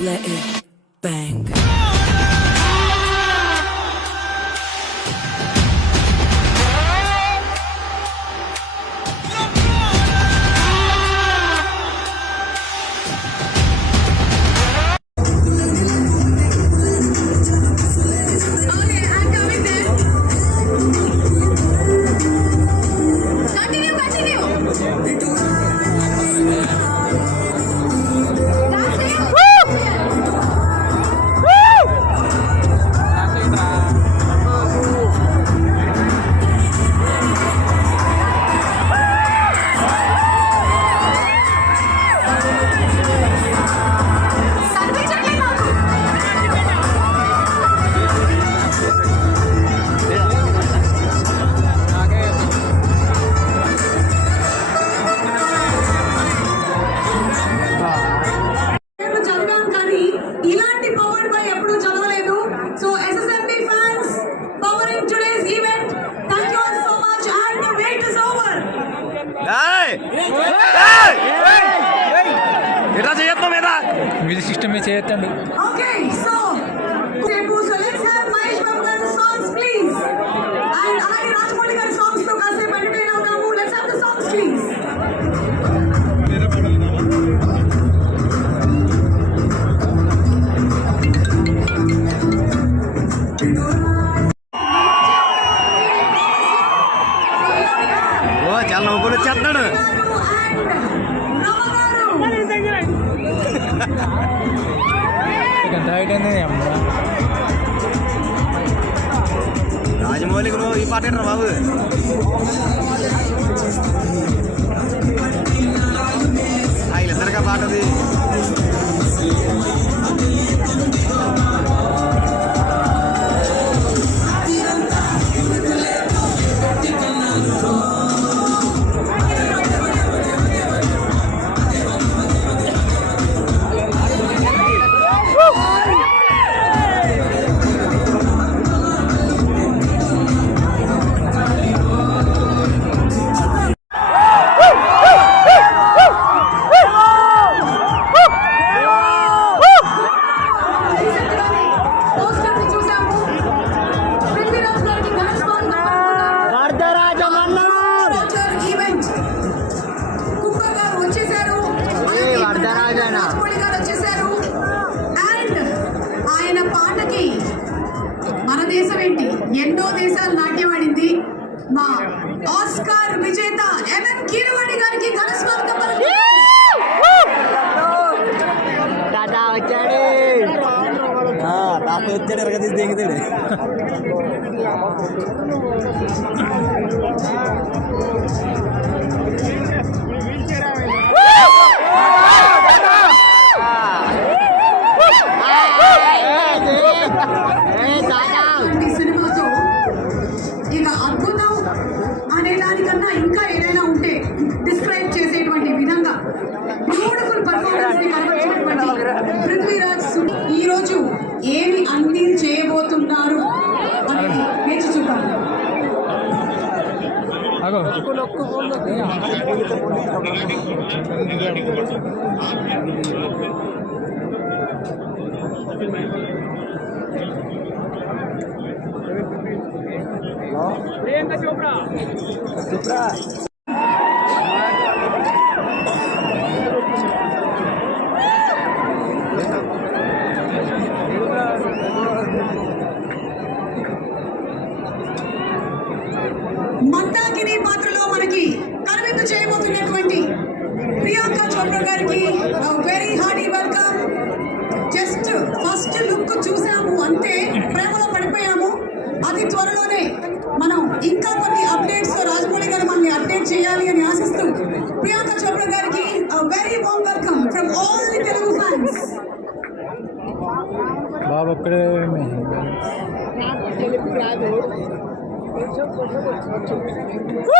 let it bang. Music system में చేయొద్దండి. Okay, so let's have Mahesh Babu garu songs please. And alagi Rajamouli garu songs to kasepu entertain avdamu. Let's have the songs please. ఓ చాలా నవ్వుకొని వచ్చేస్తున్నాడు. రాజమౌళికి నువ్వు ఈ పాట ఏంట్రా బాబు? వీళ్ళిద్దరిగా పాటది. మన దేశం ఏంటి ఎన్నో దేశాలు నాట్యం ఆడింది. మా ఆస్కార్ విజేత ఎంఎం కీరవాణి గారికి ఘన స్వాగతం పలుకుతున్నాం. తాత వచ్చాడు. ఎరగదీసి దిగుతాడు. సినిమాతో ఇక అద్భుతం అనే దానికన్నా ఇంకా ఏదైనా ఉంటే డిస్క్రైబ్ చేసేటువంటి విధంగా బ్యూటిఫుల్ పర్ఫార్మెన్స్ ని కనబరిచినటువంటి పృథ్వీరాజ్ ఈ రోజు ఏమి అన్ని చేయబోతున్నారు అనేది వేచి చూద్దాం. ప్రియాంక చోప్రా మందాకిని పాత్రలో మనకి కనువిందు చేయబోతున్నటువంటి ప్రియాంక చోప్రా గారికి very Hardy welcome. Just first look చూసాము అంతే, ప్రేమలో పడిపోయాము. అతి త్వరలోనే మనం ఇంకా కొన్ని అప్డేట్స్ రాజమౌళి గారు మనల్ని అప్డేట్ చేయాలి అని ఆశిస్తూ ప్రియాంక చోప్రా గారికి very warm welcome from all the Telugu fans. బాబు అక్కడే Woo!